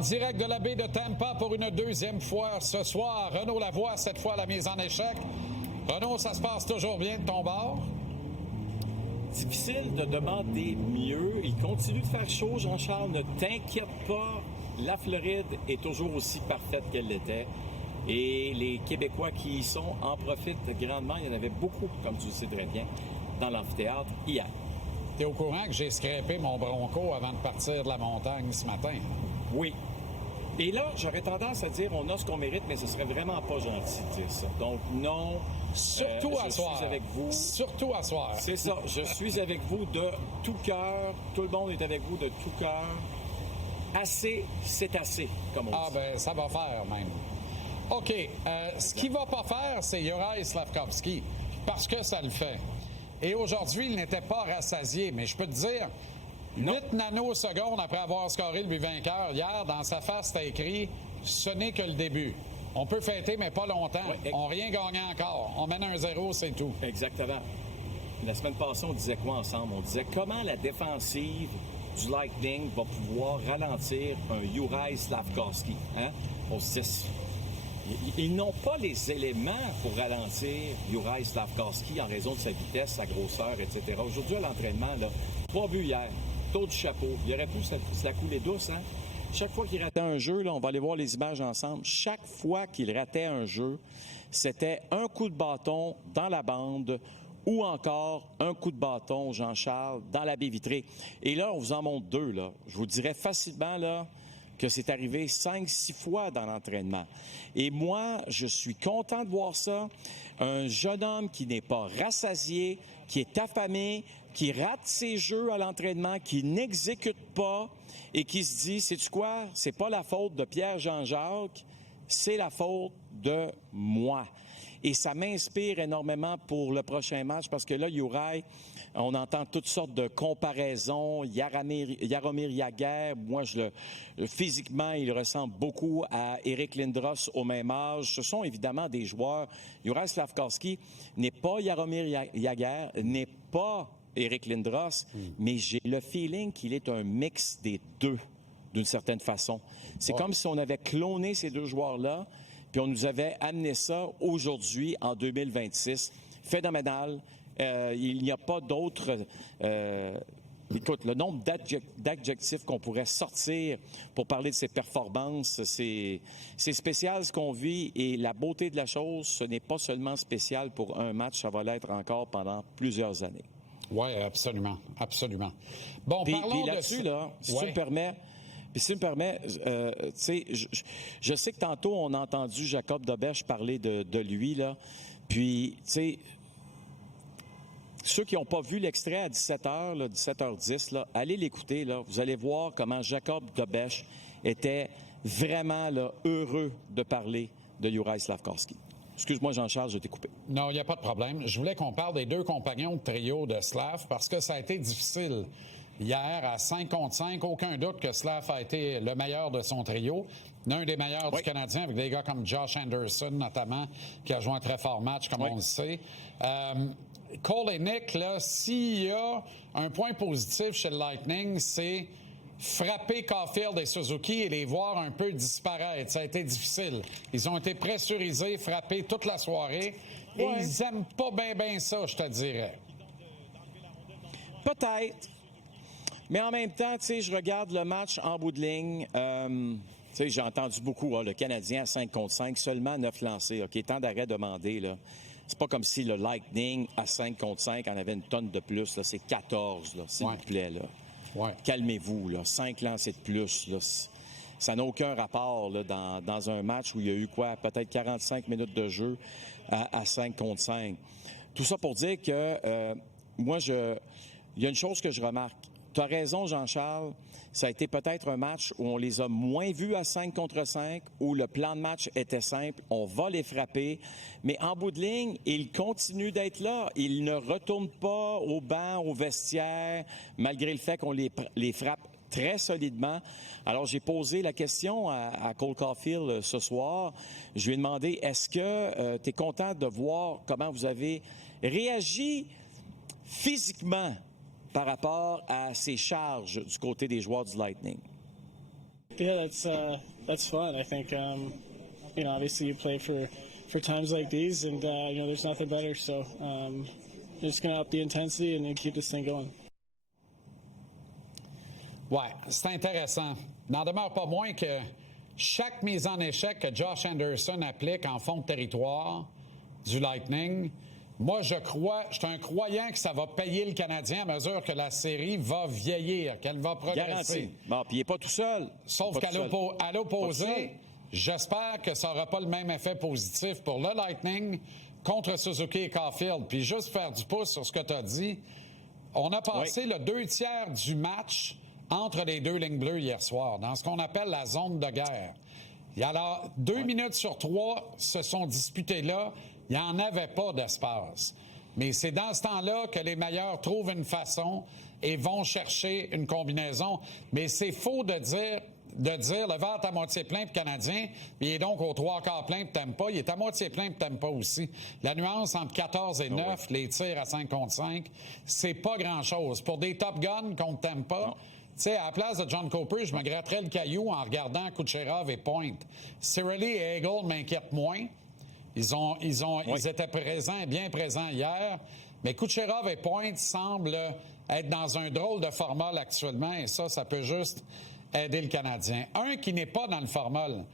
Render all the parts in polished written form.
direct de la baie de Tampa pour une deuxième fois ce soir. Renaud Lavoie, cette fois la mise en échec. Renaud, ça se passe toujours bien de ton bord? Difficile de demander mieux. Il continue de faire chaud, Jean-Charles. Ne t'inquiète pas. La Floride est toujours aussi parfaite qu'elle l'était. Et les Québécois qui y sont en profitent grandement. Il y en avait beaucoup, comme tu le sais très bien, dans l'amphithéâtre hier. T'es au courant que j'ai scrapé mon Bronco avant de partir de la montagne ce matin? Oui. Et là, j'aurais tendance à dire on a ce qu'on mérite, mais ce serait vraiment pas gentil de dire ça. Donc non. Surtout à soir. Je suis avec vous. Surtout à soir. C'est ça. Je suis avec vous de tout cœur. Tout le monde est avec vous de tout cœur. Assez, c'est assez, comme on dit. Ah ben, ça va faire même. OK. Ce qu'il va pas faire, c'est Juraj Slafkovský, parce que ça le fait. Et aujourd'hui, il n'était pas rassasié, mais je peux te dire, 8 nanosecondes après avoir scoré le but vainqueur, hier, dans sa face, c'était écrit « Ce n'est que le début ». On peut fêter, mais pas longtemps. Ouais, on n'a rien gagné encore. On mène 1-0, c'est tout. Exactement. La semaine passée, on disait quoi ensemble? On disait comment la défensive du Lightning va pouvoir ralentir un Juraj Slafkovský. Hein? On se disait, ils n'ont pas les éléments pour ralentir Juraj Slafkovský en raison de sa vitesse, sa grosseur, etc. Aujourd'hui, à l'entraînement, là, 3 buts hier, taux du chapeau. Il aurait pu se la couler douce, hein? Chaque fois qu'il ratait un jeu, là, on va aller voir les images ensemble. Chaque fois qu'il ratait un jeu, c'était un coup de bâton dans la bande ou encore un coup de bâton, Jean-Charles, dans la baie vitrée. Et là, on vous en montre 2, là. Je vous dirais facilement, là, que c'est arrivé 5-6 fois dans l'entraînement. Et moi, je suis content de voir ça. Un jeune homme qui n'est pas rassasié, qui est affamé, qui rate ses jeux à l'entraînement, qui n'exécute pas et qui se dit, sais-tu quoi? C'est pas la faute de Pierre-Jean-Jacques, c'est la faute de moi. Et ça m'inspire énormément pour le prochain match parce que là, Juraj, on entend toutes sortes de comparaisons. Jaromir Jagr, moi, physiquement, il ressemble beaucoup à Eric Lindros au même âge. Ce sont évidemment des joueurs. Juraj Slafkovský n'est pas Jaromir Jagr, n'est pas Eric Lindros, mais j'ai le feeling qu'il est un mix des deux, d'une certaine façon. C'est comme si on avait cloné ces deux joueurs-là, puis on nous avait amené ça aujourd'hui, en 2026. Phénoménal. Il n'y a pas d'autre... écoute, le nombre d'adjectifs qu'on pourrait sortir pour parler de ses performances, c'est spécial ce qu'on vit. Et la beauté de la chose, ce n'est pas seulement spécial pour un match, ça va l'être encore pendant plusieurs années. Oui, absolument. Absolument. Bon, puis parlons là-dessus, de... là, si tu me permets... Puis si tu me permets, tu sais, je sais que tantôt, on a entendu Jacob Dobèche parler de lui, là. Puis, tu sais, ceux qui n'ont pas vu l'extrait à 17h, là, 17h10, là, allez l'écouter, là. Vous allez voir comment Jacob Dobèche était vraiment là, heureux de parler de Juraj Slafkovský. Excuse-moi, Jean-Charles, je t'ai coupé. Non, il n'y a pas de problème. Je voulais qu'on parle des deux compagnons de trio de Slav parce que ça a été difficile. Hier, à 5 contre 5, aucun doute que Slav a été le meilleur de son trio. L'un des meilleurs du Canadien, avec des gars comme Josh Anderson, notamment, qui a joué un très fort match, comme on le sait. Cole et Nick, là, s'il y a un point positif chez le Lightning, c'est frapper Caulfield et Suzuki et les voir un peu disparaître. Ça a été difficile. Ils ont été pressurisés, frappés toute la soirée. Et ils aiment pas bien ça, je te dirais. Peut-être. Mais en même temps, tu sais, je regarde le match en bout de ligne. Tu sais, j'ai entendu beaucoup, le Canadien à 5 contre 5, seulement 9 lancés. OK, tant d'arrêts demandés, là. C'est pas comme si le Lightning à 5 contre 5 en avait une tonne de plus, là. C'est 14, là, s'il vous plaît, là. Ouais. Calmez-vous, là. 5 lancés de plus, là. Ça n'a aucun rapport, là, dans un match où il y a eu, peut-être 45 minutes de jeu à 5 contre 5. Tout ça pour dire que, moi, il y a une chose que je remarque. Tu as raison, Jean-Charles. Ça a été peut-être un match où on les a moins vus à 5 contre 5, où le plan de match était simple. On va les frapper. Mais en bout de ligne, ils continuent d'être là. Ils ne retournent pas au banc, au vestiaire, malgré le fait qu'on les frappe très solidement. Alors, j'ai posé la question à Cole Caulfield ce soir. Je lui ai demandé, est-ce que tu es content de voir comment vous avez réagi physiquement par rapport à ces charges du côté des joueurs du Lightning? Yeah, that's fun. I think obviously you play for times like these, and there's nothing better. So just gonna up the intensity and keep this thing going. Ouais, c'est intéressant. N'en demeure pas moins que chaque mise en échec que Josh Anderson applique en fond de territoire du Lightning, moi, je suis un croyant que ça va payer le Canadien à mesure que la série va vieillir, qu'elle va progresser. Garanti. Bon, puis il n'est pas tout seul. Sauf qu'à l'opposé, j'espère que ça n'aura pas le même effet positif pour le Lightning contre Suzuki et Caulfield. Puis juste faire du pouce sur ce que tu as dit, on a passé le 2/3 du match entre les deux lignes bleues hier soir, dans ce qu'on appelle la zone de guerre. Et alors, 2 minutes sur 3 se sont disputées là. Il n'y en avait pas d'espace. Mais c'est dans ce temps-là que les meilleurs trouvent une façon et vont chercher une combinaison. Mais c'est faux de dire le verre est à moitié plein pour Canadien, puis il est donc aux 3/4 plein pour Tampa. Il est à moitié plein pour Tampa aussi. La nuance entre 14 et 9, les tirs à 5 contre 5, c'est pas grand-chose. Pour des top guns contre Tampa, tu sais, à la place de John Cooper, je me gratterais le caillou en regardant Kucherov et Point. Cirelli et Hagel m'inquiètent moins. Ils étaient présents, bien présents hier, mais Kucherov et Point semblent être dans un drôle de formol actuellement, et ça peut juste aider le Canadien. Un qui n'est pas dans le formol,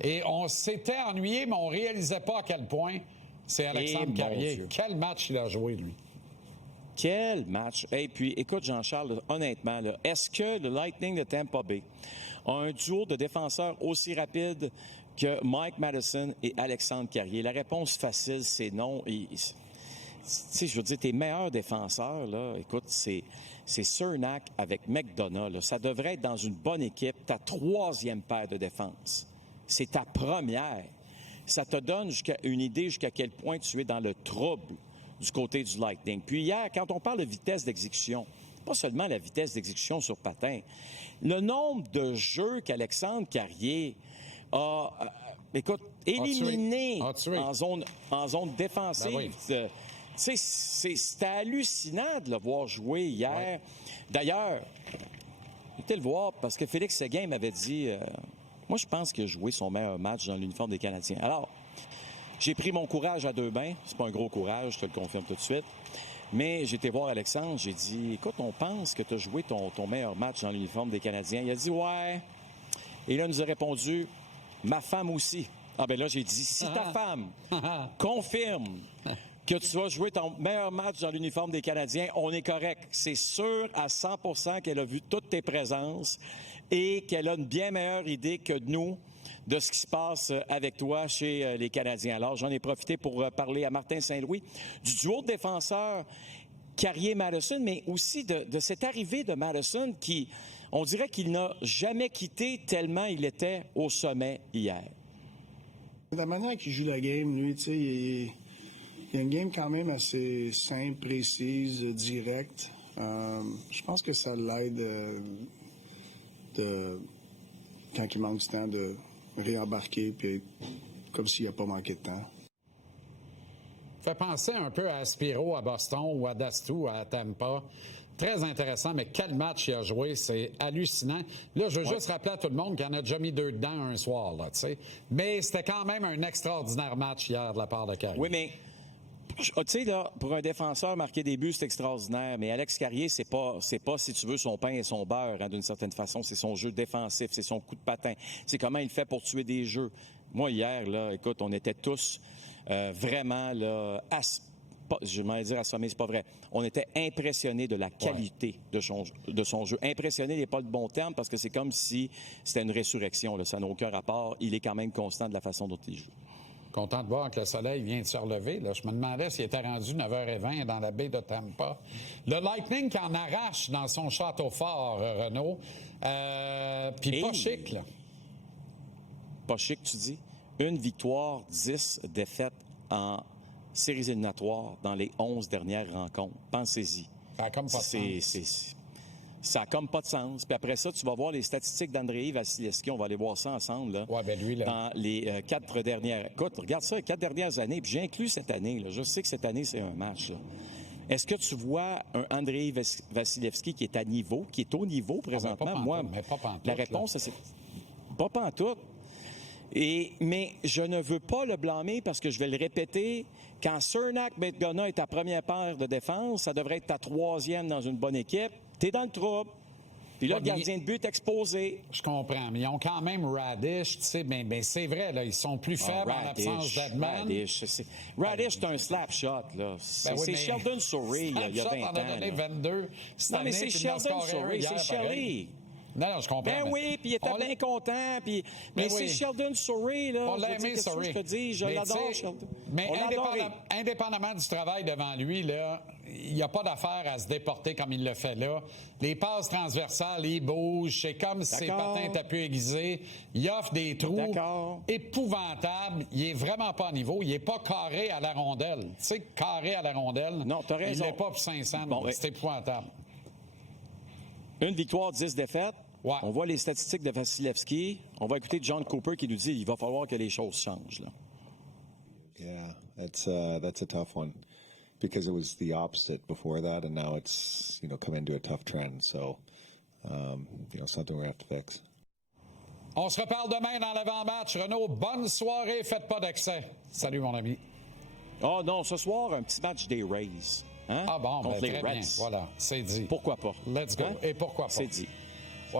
et on s'était ennuyé, mais on ne réalisait pas à quel point, c'est Alexandre Carrier. Quel match il a joué, lui? Quel match! Et puis, écoute, Jean-Charles, honnêtement, est-ce que le Lightning de Tampa Bay a un duo de défenseurs aussi rapide que Mike Matheson et Alexandre Carrier? La réponse facile, c'est non. Tu sais, je veux dire, tes meilleurs défenseurs, là, écoute, c'est Cernak avec McDonough. Là. Ça devrait être dans une bonne équipe, ta 3e paire de défense. C'est ta première. Ça te donne une idée jusqu'à quel point tu es dans le trouble du côté du Lightning. Puis hier, quand on parle de vitesse d'exécution, pas seulement la vitesse d'exécution sur patin, le nombre de jeux qu'Alexandre Carrier a, éliminé en zone défensive. Ben oui. C'était hallucinant de le voir jouer hier. Ouais. D'ailleurs, j'étais le voir parce que Félix Séguin m'avait dit moi, je pense qu'il a joué son meilleur match dans l'uniforme des Canadiens. Alors, j'ai pris mon courage à 2 mains. C'est pas un gros courage, je te le confirme tout de suite. Mais j'ai été voir Alexandre, j'ai dit, écoute, on pense que tu as joué ton meilleur match dans l'uniforme des Canadiens. Il a dit, ouais. Et là, il nous a répondu, ma femme aussi. Ah ben là, j'ai dit, si ta femme confirme que tu vas jouer ton meilleur match dans l'uniforme des Canadiens, on est correct. C'est sûr à 100% qu'elle a vu toutes tes présences et qu'elle a une bien meilleure idée que nous de ce qui se passe avec toi chez les Canadiens. Alors, j'en ai profité pour parler à Martin Saint-Louis du duo de défenseurs Carrier-Matheson, mais aussi de cette arrivée de Matheson qui, on dirait qu'il n'a jamais quitté tellement il était au sommet hier. La manière qu'il joue la game, lui, tu sais, il y a une game quand même assez simple, précise, directe. Je pense que ça l'aide quand il manque du temps de réembarquer, puis comme s'il n'a pas manqué de temps. Fait penser un peu à Spiro à Boston ou à Dastou à Tampa. Très intéressant, mais quel match il a joué, c'est hallucinant. Là, je veux juste rappeler à tout le monde qu'il en a déjà mis 2 dedans un soir, là, tu sais. Mais c'était quand même un extraordinaire match hier de la part de Carrier. Oui, mais tu sais, là, pour un défenseur, marquer des buts, c'est extraordinaire. Mais Alex Carrier, c'est pas, si tu veux, son pain et son beurre, hein, d'une certaine façon. C'est son jeu défensif, c'est son coup de patin. C'est comment il fait pour tuer des jeux. Moi, hier, là, écoute, on était tous vraiment, là, je m'allais dire assommés, c'est pas vrai. On était impressionnés de la qualité de son jeu. Impressionnés n'est pas le bon terme parce que c'est comme si c'était une résurrection. Là. Ça n'a aucun rapport. Il est quand même constant de la façon dont il joue. Content de voir que le soleil vient de se relever. Là. Je me demandais s'il était rendu 9h20 dans la baie de Tampa. Le Lightning qui en arrache dans son château fort, Renaud. Puis pas chic, là. Pas chic, tu dis. 1 victoire, 10 défaites en séries éliminatoires dans les 11 dernières rencontres. Pensez-y. Ça a comme pas de sens. Ça n'a comme pas de sens. Puis après ça, tu vas voir les statistiques d'Andrei Vasilevski. On va aller voir ça ensemble. Là, lui, là. dans les 4 dernières... Écoute, regarde ça, les 4 dernières années. Puis j'ai inclus cette année. Là. Je sais que cette année, c'est un match. Là. Est-ce que tu vois un Andrei Vasilevski qui est à niveau, qui est au niveau présentement? Mais pas pantoute, la réponse, c'est... Pas pantoute. Mais je ne veux pas le blâmer parce que je vais le répéter. Quand Cernak Betgona est ta première paire de défense, ça devrait être ta troisième dans une bonne équipe. T'es dans le trouble. Puis là, le gardien de but est exposé. Je comprends, mais ils ont quand même Radish, tu sais, ben c'est vrai, là, ils sont plus faibles en l'absence d'Edman. Radish, c'est un slap shot, là. C'est Sheldon Souray, il y a 20 ans. On a donné 22 cette année, mais c'est Sheldon Souray, c'est Shelley. Non, je comprends. Ben oui, puis il était bien content. Mais c'est Sheldon Souray, là. On l'a aimé, Souray. Je te dis, je l'adore, Sheldon. Mais indépendamment du travail devant lui, là, il n'y a pas d'affaire à se déporter comme il le fait là. Les passes transversales, il bouge. C'est comme si ses patins étaient plus aiguisés. Il offre des trous épouvantables. Il est vraiment pas à niveau. Il n'est pas carré à la rondelle. Tu sais, carré à la rondelle. Non, t'as raison. Il n'est pas pour 500. Bon, c'est épouvantable. Une victoire, 10 défaites. Ouais. On voit les statistiques de Vasilevski. On va écouter John Cooper qui nous dit qu'il va falloir que les choses changent. Là. Yeah, that's a tough one because it was the opposite before that, and now it's come into a tough trend. So, something we have to fix. On se reparle demain dans l'avant-match. Renaud, bonne soirée. Faites pas d'excès. Salut, mon ami. Oh non, ce soir, un petit match des Rays. Hein? Ah bon, contre les très Reds. bien. Voilà, c'est dit. Pourquoi pas? Let's go. Hein? Et pourquoi pas? C'est dit.